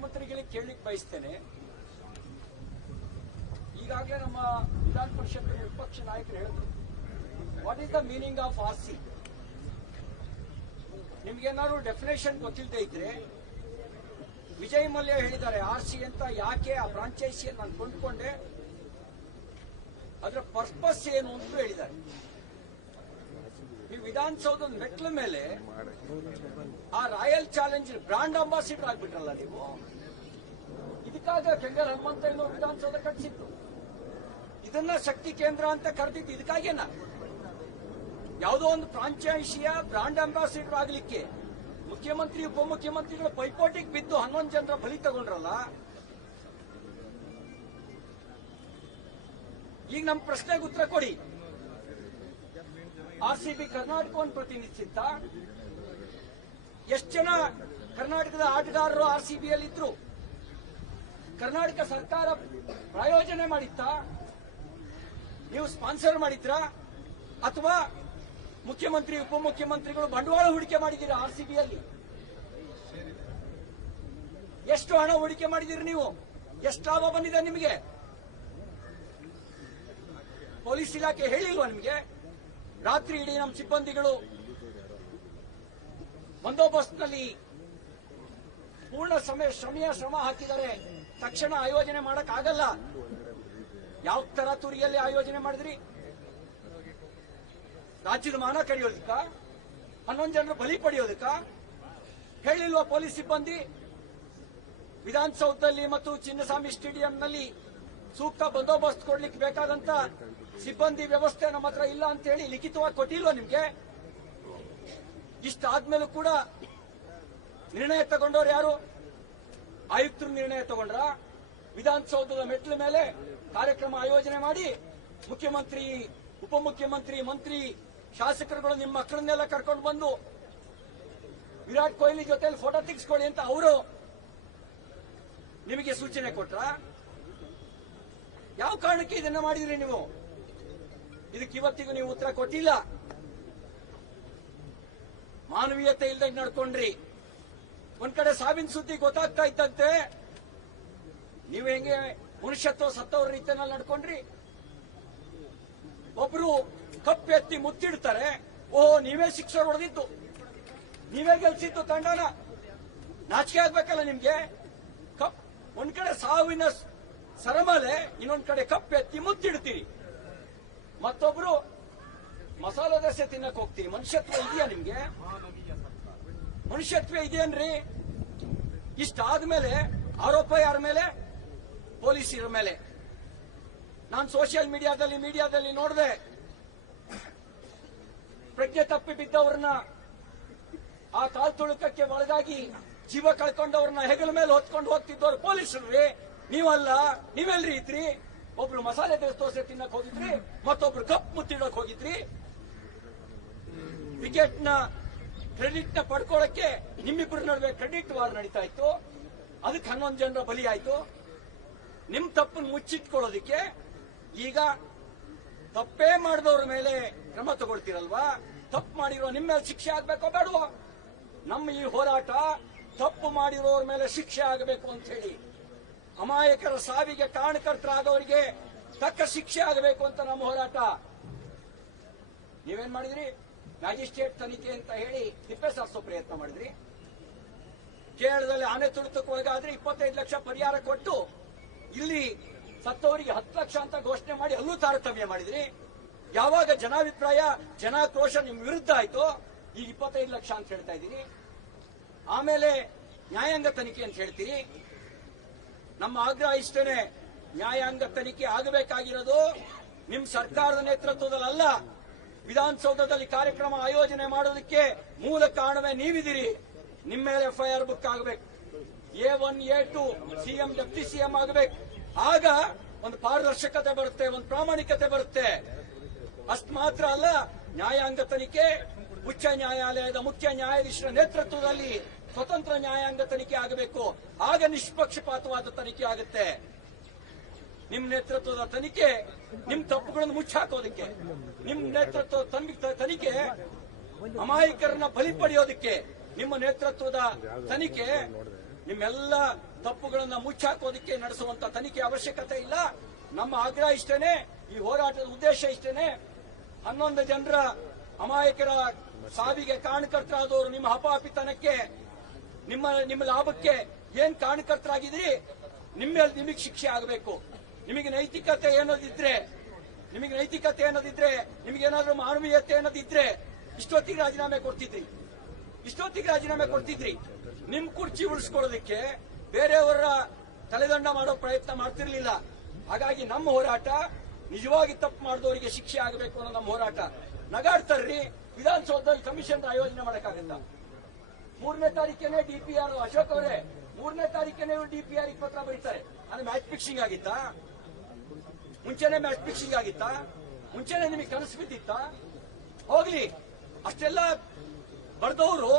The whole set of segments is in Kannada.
ಮುಖ್ಯಮಂತ್ರಿಗಳಿಗೆ ಕೇಳಲಿಕ್ಕೆ ಬಯಸ್ತೇನೆ. ಈಗಾಗಲೇ ನಮ್ಮ ವಿಧಾನ ಪರಿಷತ್ ವಿಪಕ್ಷ ನಾಯಕರು ಹೇಳಿದ್ರು what is the meaning of R C ನಿಮ್ಗೇನಾದ್ರು definition ಗೊತ್ತಿಲ್ಲದೆ ಇದ್ರೆ, ವಿಜಯ್ ಮಲ್ಯ ಹೇಳಿದ್ದಾರೆ ಆರ್ ಸಿ ಅಂತ ಯಾಕೆ ಆ ಫ್ರಾಂಚೈಸಿಯನ್ನು ನಾನು ಕೊಂಡ್ಕೊಂಡೆ? ಅದರ ಪರ್ಪಸ್ ಏನು ಅಂತ ಹೇಳಿದ್ದಾರೆ. ವಿಧಾನಸೌಧದ ಮೆಟ್ಲ ಮೇಲೆ ಆ ರಾಯಲ್ ಚಾಲೆಂಜ್ ಬ್ರಾಂಡ್ ಅಂಬಾಸಿಡರ್ ಆಗ್ಬಿಟ್ರಲ್ಲ ನೀವು? ಇದಕ್ಕಾಗ ಕೆಂಗಲ್ ಹನುಮಂತಯ್ಯನವರು ವಿಧಾನಸೌಧ ಕಟ್ಟಿಸಿದ್ದು ಇದನ್ನ ಶಕ್ತಿ ಕೇಂದ್ರ ಅಂತ ಕರೆದಿದ್ದು ಇದಕ್ಕಾಗೇನ? ಯಾವುದೋ ಒಂದು ಫ್ರಾಂಚೈಸಿಯ ಬ್ರಾಂಡ್ ಅಂಬಾಸಿಡರ್ ಆಗ್ಲಿಕ್ಕೆ ಮುಖ್ಯಮಂತ್ರಿ, ಉಪಮುಖ್ಯಮಂತ್ರಿಗಳ ಪೈಪೋಟಿಗೆ ಬಿದ್ದು ಹನ್ನೊಂದು ಜನರ ಬಲಿ ತಗೊಂಡ್ರಲ್ಲ? ಈಗ ನಮ್ಮ ಪ್ರಶ್ನೆಗೆ ಉತ್ತರ ಕೊಡಿ. ಆರ್ ಸಿ ಬಿ ಕರ್ನಾಟಕವನ್ನು ಪ್ರತಿನಿಧಿಸಿದ್ದ. ಎಷ್ಟು ಜನ ಕರ್ನಾಟಕದ ಆಟಗಾರರು ಆರ್ ಸಿ ಬಿಯಲ್ಲಿ ಇದ್ರು ಕರ್ನಾಟಕ ಸರ್ಕಾರ ಪ್ರಾಯೋಜನೆ ಮಾಡಿತ್ತ? ನೀವು ಸ್ಪಾನ್ಸರ್ ಮಾಡಿದ್ರಾ? ಅಥವಾ ಮುಖ್ಯಮಂತ್ರಿ, ಉಪಮುಖ್ಯಮಂತ್ರಿಗಳು ಬಂಡವಾಳ ಹೂಡಿಕೆ ಮಾಡಿದ್ದೀರಾ ಆರ್ ಸಿ ಬಿಯಲ್ಲಿ? ಎಷ್ಟು ಹಣ ಹೂಡಿಕೆ ಮಾಡಿದ್ದೀರಿ ನೀವು? ಎಷ್ಟು ಲಾಭ ಬಂದಿದೆ ನಿಮಗೆ? ಪೊಲೀಸ್ ಇಲಾಖೆ ಹೇಳಿಲ್ವಾ ನಿಮಗೆ? ರಾತ್ರಿ ಇಡೀ ನಮ್ಮ ಸಿಬ್ಬಂದಿಗಳು ಬಂದೋಬಸ್ತ್ನಲ್ಲಿ ಪೂರ್ಣ ಸಮಯ ಶ್ರಮೆಯ ಶ್ರಮ ಹಾಕಿದರೆ ತಕ್ಷಣ ಆಯೋಜನೆ ಮಾಡಕ್ಕಾಗಲ್ಲ. ಯಾವ ತರ ತುರಿಯಲ್ಲಿ ಆಯೋಜನೆ ಮಾಡಿದ್ರಿ? ರಾಜ್ಯದ ಮಾನ ಕರೆಯೋದಕ್ಕ ಹನ್ನೊಂದು ಜನರು ಬಲಿ ಪಡೆಯೋದಕ್ಕ, ಹೇಳಿಲ್ವಾ ಪೊಲೀಸ್ ಸಿಬ್ಬಂದಿ? ವಿಧಾನಸೌಧದಲ್ಲಿ ಮತ್ತು ಚಿನ್ನಸ್ವಾಮಿ ಸ್ಟೇಡಿಯಂನಲ್ಲಿ ಸೂಕ್ತ ಬಂದೋಬಸ್ತ್ ಕೊಡ್ಲಿಕ್ಕೆ ಬೇಕಾದಂತ ಸಿಬ್ಬಂದಿ ವ್ಯವಸ್ಥೆ ನಮ್ಮ ಹತ್ರ ಇಲ್ಲ ಅಂತ ಹೇಳಿ ಲಿಖಿತವಾಗಿ ಕೊಟ್ಟಿಲ್ವಾ ನಿಮ್ಗೆ? ಇಷ್ಟಾದ್ಮೇಲೂ ಕೂಡ ನಿರ್ಣಯ ತಗೊಂಡವ್ರು ಯಾರು? ಆಯುಕ್ತರು ನಿರ್ಣಯ ತಗೊಂಡ್ರ? ವಿಧಾನಸೌಧದ ಮೆಟ್ಲ ಮೇಲೆ ಕಾರ್ಯಕ್ರಮ ಆಯೋಜನೆ ಮಾಡಿ ಮುಖ್ಯಮಂತ್ರಿ, ಉಪಮುಖ್ಯಮಂತ್ರಿ, ಮಂತ್ರಿ, ಶಾಸಕರುಗಳು ನಿಮ್ಮ ಮಕ್ಕಳನ್ನೆಲ್ಲ ಕರ್ಕೊಂಡು ಬಂದು ವಿರಾಟ್ ಕೊಹ್ಲಿ ಜೊತೆಲಿ ಫೋಟೋ ತೆಗೆಸ್ಕೊಳ್ಳಿ ಅಂತ ಅವರು ನಿಮಗೆ ಸೂಚನೆ ಕೊಟ್ರ? ಯಾವ ಕಾರಣಕ್ಕೆ ಇದನ್ನ ಮಾಡಿದ್ರಿ ನೀವು? ಇದಕ್ಕೆ ಇವತ್ತಿಗೂ ನೀವು ಉತ್ತರ ಕೊಟ್ಟಿಲ್ಲ. ಮಾನವೀಯತೆ ಇಲ್ಲದೆ ನಡ್ಕೊಂಡ್ರಿ. ಒಂದ್ ಕಡೆ ಸಾವಿನ ಸುದ್ದಿ ಗೊತ್ತಾಗ್ತಾ ಇತ್ತಂತೆ ನೀವು ಹೆಂಗೆ ಮನುಷ್ಯತ್ವ ಸತ್ತವ್ರ ರೀತಿಯಲ್ಲಿ ನಡ್ಕೊಂಡ್ರಿ? ಒಬ್ರು ಕಪ್ಪು ಎತ್ತಿ ಮುತ್ತಿಡ್ತಾರೆ, ಓಹೋ, ನೀವೇ ಶಿಕ್ಷೆ ಹೊಡೆದಿತ್ತು ನೀವೇ ಗೆಲ್ಸಿತ್ತು ತಂಡನ. ನಾಚಿಕೆ ಆಗ್ಬೇಕಲ್ಲ ನಿಮ್ಗೆ? ಕಪ್ ಒಂದ್ ಕಡೆ ಸಾವಿನ ಸರಮಾಲೆ ಇನ್ನೊಂದ್ ಕಡೆ ಕಪ್ಪೆತ್ತಿ ಮುತ್ತಿಡ್ತೀರಿ. ಮತ್ತೊಬ್ರು, ಮಸಾಲ ದೋಸೆ ತಿನ್ನಕ್ ಹೋಗ್ತೀರಿ. ಮನುಷ್ಯತ್ವ ಇದೆಯಾ ನಿಮ್ಗೆ? ಮನುಷ್ಯತ್ವ ಇದೆಯನ್ರಿ ಇಷ್ಟಾದ್ಮೇಲೆ ಆರೋಪ ಯಾರ ಮೇಲೆ? ಪೊಲೀಸರ ಮೇಲೆ. ನಾನು ಸೋಷಿಯಲ್ ಮೀಡಿಯಾದಲ್ಲಿ ಮೀಡಿಯಾದಲ್ಲಿ ನೋಡಿದೆ. ಪ್ರಜ್ಞೆ ತಪ್ಪಿ ಬಿದ್ದವ್ರನ್ನ, ಆ ಕಾಲ್ ತುಳುಕಕ್ಕೆ ಒಳಗಾಗಿ ಜೀವ ಕಳ್ಕೊಂಡವ್ರನ್ನ ಹೆಗಲ ಮೇಲೆ ಹೊತ್ಕೊಂಡು ಹೋಗ್ತಿದ್ದವ್ರು ಪೊಲೀಸರು ನೀವಲ್ಲ, ನೀವೆಲ್ರಿ ಇದ್ರಿ? ಒಬ್ರು ಮಸಾಲೆ ದೋಸೆ ತಿನ್ನಕ್ ಹೋಗಿದ್ರಿ, ಮತ್ತೊಬ್ರು ಕಪ್ ಮುತ್ತಿಡಕ್ ಹೋಗಿದ್ರಿ? ವಿಕೆಟ್ನ ಕ್ರೆಡಿಟ್ನ ಪಡ್ಕೊಳಕ್ಕೆ ನಡುವೆ ಕ್ರೆಡಿಟ್ ವಾರ್ ನಡೀತಾ ಇತ್ತು. ಅದಕ್ಕೆ ಹನ್ನೊಂದು ಜನರ ಬಲಿ ಆಯ್ತು. ನಿಮ್ ತಪ್ಪನ್ನು ಮುಚ್ಚಿಟ್ಕೊಳ್ಳೋದಿಕ್ಕೆ ಈಗ ತಪ್ಪೇ ಮಾಡಿದವ್ರ ಮೇಲೆ ಕ್ರಮ ತಗೊಳ್ತೀರಲ್ವಾ? ತಪ್ಪು ಮಾಡಿರೋ ನಿಮ್ಮ ಮೇಲೆ ಶಿಕ್ಷೆ ಆಗ್ಬೇಕೋ ಬೇಡವೋ? ನಮ್ಮ ಈ ಹೋರಾಟ ತಪ್ಪು ಮಾಡಿರೋರ ಮೇಲೆ ಶಿಕ್ಷೆ ಆಗಬೇಕು ಅಂತ ಹೇಳಿ ಅಮಾಯಕರ ಸಾವಿಗೆ ಕಾರಣಕರ್ತರಾದವರಿಗೆ ತಕ್ಕ ಶಿಕ್ಷೆ ಆಗಬೇಕು ಅಂತ ನಮ್ಮ ಹೋರಾಟ. ನೀವೇನ್ ಮಾಡಿದ್ರಿ? ಮ್ಯಾಜಿಸ್ಟ್ರೇಟ್ ತನಿಖೆ ಅಂತ ಹೇಳಿ ತಿಪ್ಪೆ ಸಾರಿಸೋ ಪ್ರಯತ್ನ ಮಾಡಿದ್ರಿ. ಕೇರಳದಲ್ಲಿ ಆನೆ ತುಳಿತಕ್ಕೆ ಒಳಗಾದ್ರೆ ಇಪ್ಪತ್ತೈದು ಲಕ್ಷ ಪರಿಹಾರ ಕೊಟ್ಟು ಇಲ್ಲಿ ಸತ್ತವರಿಗೆ ಹತ್ತು ಲಕ್ಷ ಅಂತ ಘೋಷಣೆ ಮಾಡಿ ಅಲ್ಲೂ ತಾರತಮ್ಯ ಮಾಡಿದ್ರಿ. ಯಾವಾಗ ಜನಾಭಿಪ್ರಾಯ, ಜನಾಕ್ರೋಶ ನಿಮ್ ವಿರುದ್ಧ ಆಯ್ತು, ಈಗ ಇಪ್ಪತ್ತೈದು ಲಕ್ಷ ಅಂತ ಹೇಳ್ತಾ ಇದ್ದೀನಿ. ಆಮೇಲೆ ನ್ಯಾಯಾಂಗ ತನಿಖೆ ಅಂತ ಹೇಳ್ತೀರಿ. ನಮ್ಮ ಆಗ್ರಹ ಇಷ್ಟೇನೆ. ನ್ಯಾಯಾಂಗ ತನಿಖೆ ಆಗಬೇಕಾಗಿರೋದು ನಿಮ್ ಸರ್ಕಾರದ ನೇತೃತ್ವದಲ್ಲ ವಿಧಾನಸೌಧದಲ್ಲಿ ಕಾರ್ಯಕ್ರಮ ಆಯೋಜನೆ ಮಾಡೋದಕ್ಕೆ ಮೂಲ ಕಾರಣವೇ ನೀವಿದ್ದೀರಿ. ನಿಮ್ಮ ಮೇಲೆ ಎಫ್ಐಆರ್ ಬುಕ್ ಆಗಬೇಕು. A one, A two CM deputy CM ಆಗಬೇಕು. ಆಗ ಒಂದು ಪಾರದರ್ಶಕತೆ ಬರುತ್ತೆ, ಒಂದು ಪ್ರಾಮಾಣಿಕತೆ ಬರುತ್ತೆ. ಅಷ್ಟು ಮಾತ್ರ ಅಲ್ಲ, ನ್ಯಾಯಾಂಗ ತನಿಖೆ, ಉಚ್ಚ ನ್ಯಾಯಾಲಯದ ಮುಖ್ಯ ನ್ಯಾಯಾಧೀಶರ ನೇತೃತ್ವದಲ್ಲಿ ಸ್ವತಂತ್ರ ನ್ಯಾಯಾಂಗ ತನಿಖೆ ಆಗಬೇಕು. ಆಗ ನಿಷ್ಪಕ್ಷಪಾತವಾದ ತನಿಖೆ ಆಗುತ್ತೆ. ನಿಮ್ ನೇತೃತ್ವದ ತನಿಖೆ, ನಿಮ್ ತಪ್ಪುಗಳನ್ನು ಮುಚ್ಚಾಕೋದಕ್ಕೆ ನಿಮ್ ನೇತೃತ್ವದ ತನಿ- ತನಿಖೆ ಅಮಾಯಕರನ್ನ ಬಲಿ ಪಡೆಯೋದಕ್ಕೆ. ನಿಮ್ಮ ನೇತೃತ್ವದ ತನಿಖೆ, ನಿಮ್ಮೆಲ್ಲ ತಪ್ಪುಗಳನ್ನ ಮುಚ್ಚಾಕೋದಕ್ಕೆ ನಡೆಸುವಂತ ತನಿಖೆ ಅವಶ್ಯಕತೆ ಇಲ್ಲ. ನಮ್ಮ ಆಗ್ರಹ ಇಷ್ಟೇನೆ, ಈ ಹೋರಾಟದ ಉದ್ದೇಶ ಇಷ್ಟೇನೆ. ಹನ್ನೊಂದು ಜನರ ಅಮಾಯಕರ ಸಾವಿಗೆ ಕಾರಣಕರ್ತರಾದವರು ನಿಮ್ಮ ಹಪಾಪಿತನಕ್ಕೆ ನಿಮ್ಮ ನಿಮ್ಮ ಲಾಭಕ್ಕೆ ಏನ್ ಕಾರಣಕರ್ತರಾಗಿದ್ರಿ ನಿಮ್ಮ ನಿಮಗೆ ಶಿಕ್ಷೆ ಆಗಬೇಕು. ನಿಮಗೆ ನೈತಿಕತೆ ಅನ್ನೋದಿದ್ರೆ ನಿಮಗೆ ನೈತಿಕತೆ ಅನ್ನೋದಿದ್ರೆ ನಿಮಗೇನಾದ್ರೂ ಮಾನವೀಯತೆ ಅನ್ನೋದಿದ್ರೆ ಇಷ್ಟೊತ್ತಿಗೆ ರಾಜೀನಾಮೆ ಕೊಡ್ತಿದ್ರಿ. ಇಷ್ಟೊತ್ತಿಗೆ ರಾಜೀನಾಮೆ ಕೊಡ್ತಿದ್ರಿ. ನಿಮ್ ಕುರ್ಚಿ ಉಳಿಸ್ಕೊಳ್ಳೋದಕ್ಕೆ ಬೇರೆಯವರ ತಲೆದಂಡ ಮಾಡೋ ಪ್ರಯತ್ನ ಮಾಡ್ತಿರ್ಲಿಲ್ಲ. ಹಾಗಾಗಿ ನಮ್ಮ ಹೋರಾಟ ನಿಜವಾಗಿ ತಪ್ಪು ಮಾಡಿದವರಿಗೆ ಶಿಕ್ಷೆ ಆಗಬೇಕು ಅನ್ನೋ ನಮ್ಮ ಹೋರಾಟ. ನಗಾಡ್ತಾರ್ರಿ. ವಿಧಾನಸೌಧದಲ್ಲಿ ಕಮಿಷನ್ ಆಯೋಜನೆ ಮಾಡಕ್ಕಾಗತ್ತಾ? ಮೂರನೇ ತಾರೀಕೇನೆ ಡಿಪಿಆರ್ ಅಶೋಕ್ ಅವರೇ, ಮೂರನೇ ತಾರೀಕೇನೆ ಡಿಪಿಆರ್ ಪತ್ರ ಬರೀತಾರೆ. ಅದು ಮ್ಯಾಚ್ ಫಿಕ್ಸಿಂಗ್ ಆಗಿತ್ತಾ? ಮುಂಚೆನೆ ಮ್ಯಾಚ್ ಫಿಕ್ಸಿಂಗ್ ಆಗಿತ್ತಾ? ಮುಂಚೆನೆ ನಿಮಗೆ ಕನಸು ಬಿದ್ದಿತ್ತಾ? ಹೋಗ್ಲಿ, ಅಷ್ಟೆಲ್ಲ ಬರ್ದವರು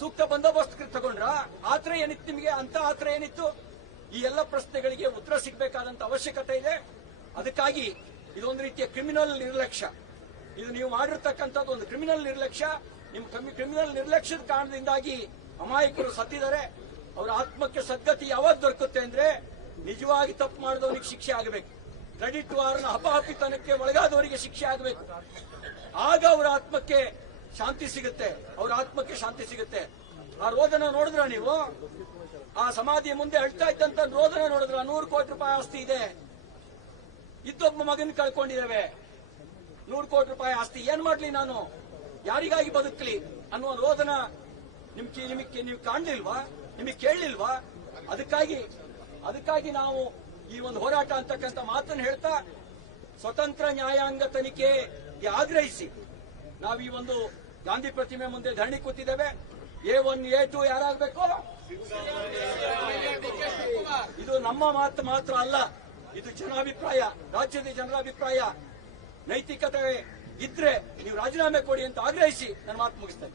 ಸೂಕ್ತ ಬಂದೋಬಸ್ತ್ ತಗೊಂಡ್ರ? ಆತ್ರ ಏನಿತ್ತು ನಿಮಗೆ? ಅಂತ ಆತ್ರ ಏನಿತ್ತು? ಈ ಎಲ್ಲ ಪ್ರಶ್ನೆಗಳಿಗೆ ಉತ್ತರ ಸಿಗಬೇಕಾದಂತ ಅವಶ್ಯಕತೆ ಇದೆ. ಅದಕ್ಕಾಗಿ ಇದೊಂದು ರೀತಿಯ ಕ್ರಿಮಿನಲ್ ನಿರ್ಲಕ್ಷ್ಯ. ಇದು ನೀವು ಮಾಡಿರ್ತಕ್ಕಂಥದ್ದು ಒಂದು ಕ್ರಿಮಿನಲ್ ನಿರ್ಲಕ್ಷ್ಯ. ನಿಮ್ಮ ಕ್ರಿಮಿನಲ್ ನಿರ್ಲಕ್ಷ್ಯದ ಕಾರಣದಿಂದಾಗಿ ಅಮಾಯಕರು ಸತ್ತಿದ್ದಾರೆ. ಅವರ ಆತ್ಮಕ್ಕೆ ಸದ್ಗತಿ ಯಾವಾಗ ದೊರಕುತ್ತೆ ಅಂದ್ರೆ ನಿಜವಾಗಿ ತಪ್ಪು ಮಾಡಿದವರಿಗೆ ಶಿಕ್ಷೆ ಆಗಬೇಕು. ಕ್ರೆಡಿಟ್ ವಾರ್ನ ಹಪಾಪಿತನಕ್ಕೆ ಒಳಗಾದವರಿಗೆ ಶಿಕ್ಷೆ ಆಗಬೇಕು. ಆಗ ಅವರ ಆತ್ಮಕ್ಕೆ ಶಾಂತಿ ಸಿಗುತ್ತೆ. ಅವರ ಆತ್ಮಕ್ಕೆ ಶಾಂತಿ ಸಿಗುತ್ತೆ. ಆ ರೋದನ ನೋಡಿದ್ರ ನೀವು? ಆ ಸಮಾಧಿಯ ಮುಂದೆ ಅಳ್ತಾ ಇದ್ದಂತ ರೋದನ ನೋಡಿದ್ರ? ನೂರು ಕೋಟಿ ರೂಪಾಯಿ ಆಸ್ತಿ ಇದೆ. ಇದ್ದೊಬ್ಬ ಮಗನ ಕಳ್ಕೊಂಡಿದ್ದೇವೆ. ನೂರು ಕೋಟಿ ರೂಪಾಯಿ ಆಸ್ತಿ. ಏನ್ ಮಾಡ್ಲಿ ನಾನು? ಯಾರಿಗಾಗಿ ಬದುಕಲಿ ಅನ್ನುವ ರೋದನ ನಿಮ್ಗೆ, ನಿಮಗೆ ನೀವು ಕಾಣ್ಲಿಲ್ವಾ? ನಿಮಗೆ ಕೇಳಲಿಲ್ವಾ? ಅದಕ್ಕಾಗಿ ಅದಕ್ಕಾಗಿ ನಾವು ಈ ಒಂದು ಹೋರಾಟ ಅಂತಕ್ಕಂಥ ಮಾತನ್ನು ಹೇಳ್ತಾ ಸ್ವತಂತ್ರ ನ್ಯಾಯಾಂಗ ತನಿಖೆಗೆ ಆಗ್ರಹಿಸಿ ನಾವು ಈ ಒಂದು ಗಾಂಧಿ ಪ್ರತಿಮೆ ಮುಂದೆ ಧರಣಿ ಕೂತಿದ್ದೇವೆ. ಎ ಒನ್, ಎ ಟು ಯಾರಾಗಬೇಕು? ಇದು ನಮ್ಮ ಮಾತು ಮಾತ್ರ ಅಲ್ಲ, ಇದು ಜನಾಭಿಪ್ರಾಯ, ರಾಜ್ಯದ ಜನರ ಅಭಿಪ್ರಾಯ ನೈತಿಕತೆ ಇದ್ರೆ ನೀವು ರಾಜೀನಾಮೆ ಕೊಡಿ ಅಂತ ಆಗ್ರಹಿಸಿ ನನ್ನ ಮಾತು ಮುಗಿಸ್ತೇನೆ